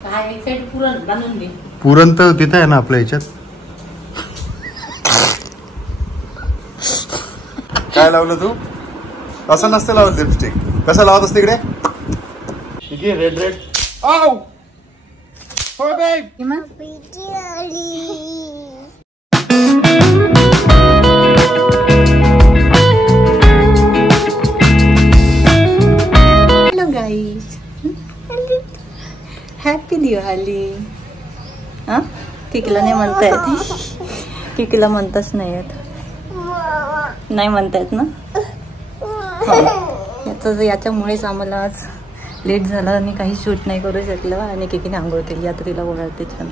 काय एक साइड पुरण बांधून दे. पुरण तर तिथं आहे ना आपल्या ह्याच्यात. काय लावलं तू? असं नसतं लावत लिपस्टिक. कसं लावत असते इकडे? ठीक आहे, रेड रेड. आऊ हो बेब. Hello guys, happy Diwali. हा किकीला नाही म्हणता येत. किकीला म्हणताच नाही येत. नाही म्हणता येत ना. याच्यामुळेच आम्हाला आज लेट झाला आणि काही शूट नाही करू शकलं. आणि किकीने आंघोळ केली, आता तिला ओळखते छान.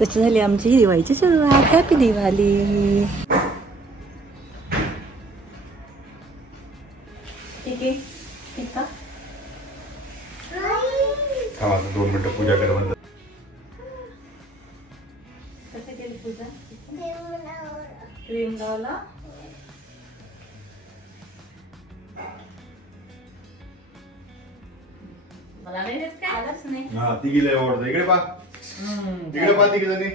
तशी झाली आमची दिवाळीची सुरुवात. हॅपी दिवाळी. ठीक आहे, ठीक आहे. 2 मिनिटं पूजा कर. म्हणतात कसं केली पूजा? क्रीम लावला. मला नाही देत काय? आलाच नाही. हा तिघीला आवडतं. इकडे पा, तिकडे पा तिघी जणी.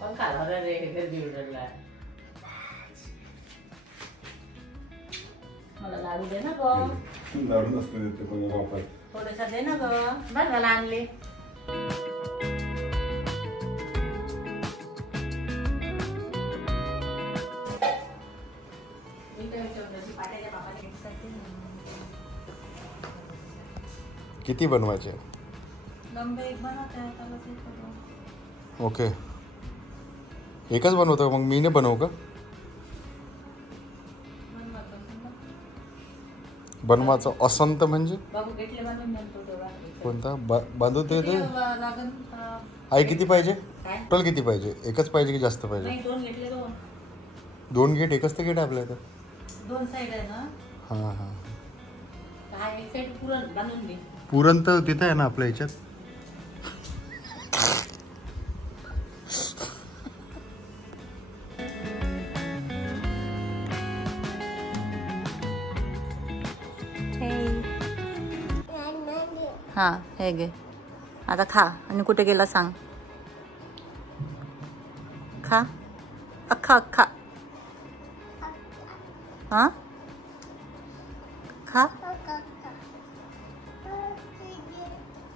पण खाला रे गर्दी उडला. मला लाडू दे ना गो. लाडू नसते देते पण वापर. थोडंसं दे ना गो. बस मला आणले. किती बनवायचे? लंबे एक बनवते त्याला ते करू. ओके, एकच बनवतो मग. मी नाही बनवू का? बनवायचं असंत म्हणजे बाबू घेतले बांधून म्हणतो तेवढा. कोणता बांधू ते लागन. आई किती पाहिजे? काय? टोटल किती पाहिजे? एकच पाहिजे की जास्त पाहिजे? नाही, 2 घेतले. 2 गेट. एकच तर गेट आपल्या इथं. 2 साइड आहे ना. हां हां. काय एक साइड पुरण बांधून दे. पुरण तर तिथं आहे ना आपल्या ह्याच्यात. हा हे घे. आता खा. आणि कुठे गेला सांग. खा अख्खा अख्खा. हा खा.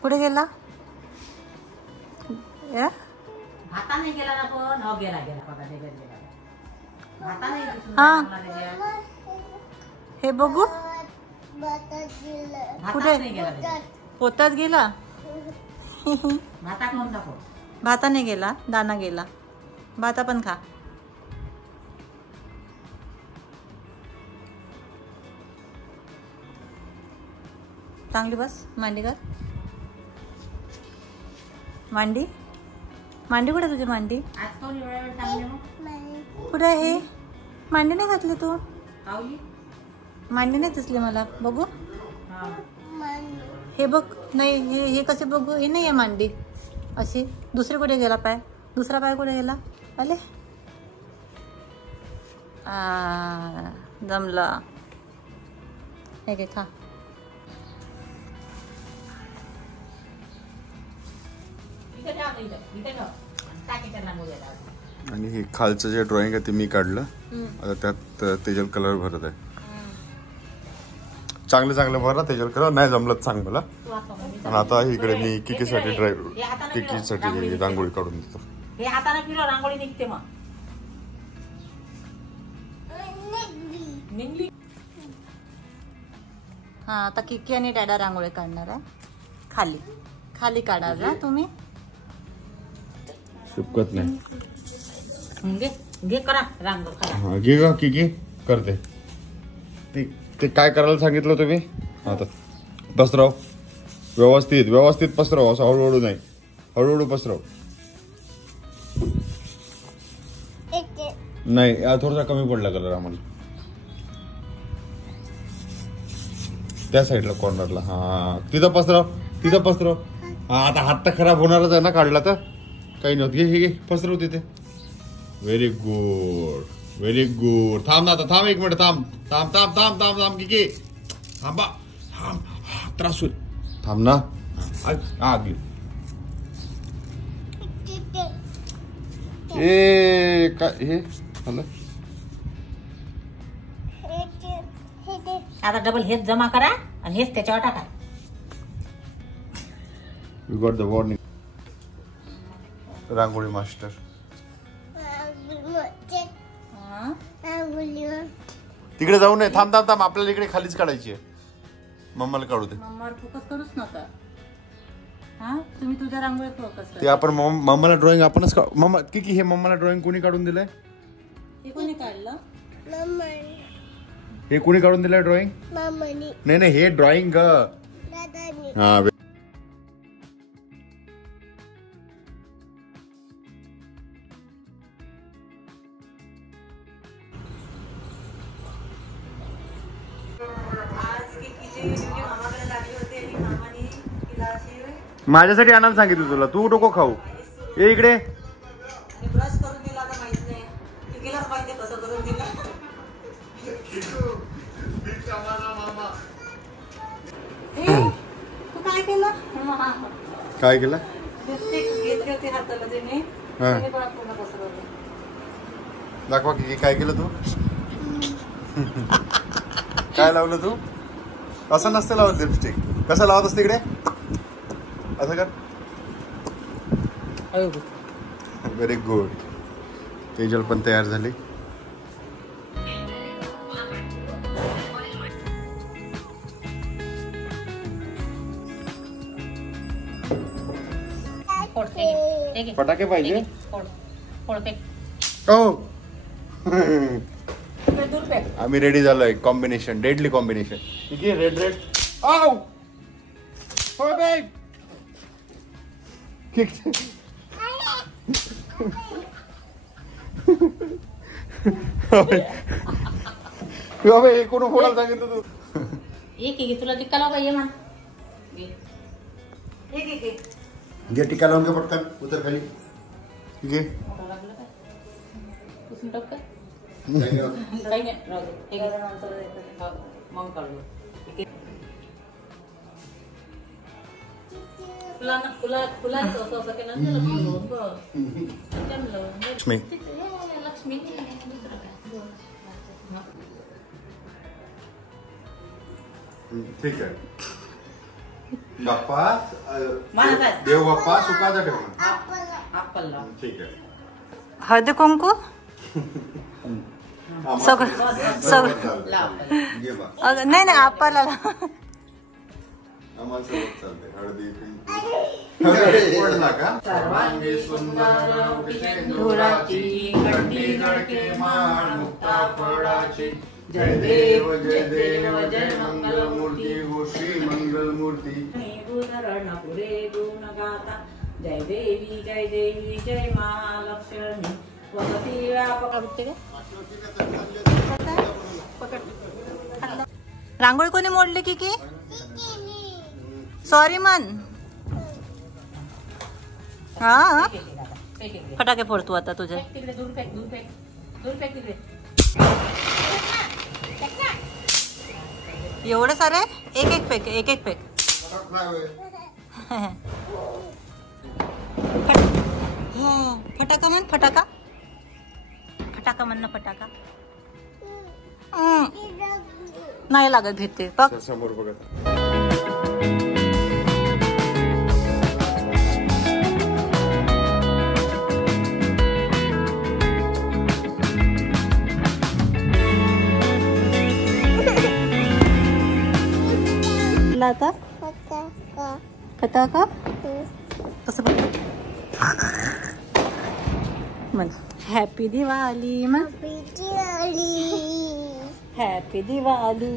कुठे गेला? हाताने गेला ना. पण हो गेला हा. हे बघू. कुठे? पोतात गेला. भाताने गेला. दाना गेला. भाता पण खा. चांगली बस. मांडी कर. मांडी कुठे तुझी? मांडी कुठे आहे? मांडी नाही घातली तू. मांडी नाही दिसली मला. बघू. हे बघ. नाही हे कसे बघू? हे नाही आहे मांडी अशी. दुसरी कुठे गेला पाय? दुसरा पाय कुठे गेला? आले. जमला. हे घे खा. आणि हे खालचं जे ड्रॉइंग आहे ते मी काढलं. आता त्यात तेजल कलर भरत आहे. चांगलं भरा तेजल कलर. नाही जमलं सांग मला. आणि आता इकडे मी किकीसाठी रांगोळी काढून देतो. हे हाताने फिरव. रांगोळी निघते मग. निघली. हा आता किकी आणि डॅडा रांगोळी काढणार आहे. खाली काढा तुम्ही. सुकत नाही. घे करा रांगोळी. घे का किकी करते. ते काय करायला सांगितलं तुम्ही? आता पसरव. व्यवस्थित पसरव. असं हळूहळू नाही. हळूहळू पसरव. नाही थोडासा कमी पडला कलर आम्हाला. त्या साईडला कॉर्नरला. हा तिथं पसरव. हा आता हात तर खराब होणारच आहे ना. काढला तर काही नव्हतं. हे पसरव तिथे. Very good. थांब ना आता. थांब 1 मिनिट. थांब किकी. थांबा. त्रास होईल. थांब ना. आग ए काय हे झालं. आता डबल हेच जमा करा आणि हेच त्याच्यावर टाका. You got the warning. Rangoli master. तिकडे जाऊ नये. थांब थांब थांब. आपल्याला इकडे खालीच काढायची आहे. मम्माला काढू दे. मम्मावर फोकस करूच नका. हा तुम्ही तुझ्या रांगोळीत फोकस करा. ते आपण मम्माला ड्रॉइंग आपणच मम्मा की हे मम्माला ड्रॉइंग कोणी काढून दिलंय. हे कोणी काढलं. हे कोणी काढून दिलंय ड्रॉइंग. नाही नाही हे ड्रॉइंग हा. माझ्यासाठी आणायला सांगितलं तुला. तू नको खाऊ. ये इकडे. ब्रश करून दिला तर माहित नाही. तिला माहिती कसं करून दिला. तू काय केलं. काय केलं. घेतली होती हाताला तिने. दाखवा की काय केलं तू. काय लावलं तू. असं नसतं लावत लिपस्टिक. कसं लावत असते इकडे. असं कर. Very good. तेजल पण तयार झाली. फटाके पाहिजे. आम्ही रेडी झालोय. Combination deadly combination. ठीक आहे. Red red. आव हो बाई. कोण फोडायला सांगितलं तू. एक तुला टिक्का लावा ये. घे टिक्का लावून घे पटकन. उतर खाली. घे. लक्ष्मी. ठीक आहे. बाप्पा देव बाप्पा सुखाचा ठेवणार. ठीक आहे. हळदी कुंकू सगळं नाही नाही आपल्याला आम्हाला सगळं चालतंय. हळदी कुंकू पडला का. सर्वांगी सुंदर धुराची कंठी जळके माळ मुक्ता फळाची. जय देव जय देव जय मंगल मूर्ती हो श्री मंगल मूर्ती. पुरे गुण गाता. जय देवी जय महालक्ष्मी. रांगोळी कोणी मोडली की सॉरी मन. हा फटाके फोडतो आता तुझे. एवढे सारे. एक फेक. फटाका म्हण. फटाका म्हण ना. फटाका नाही लागत. भेटते बघ समोर बघत. आता फटाका कसं बघ. म्हण हॅपी दिवाळी. हॅपी दिवाळी.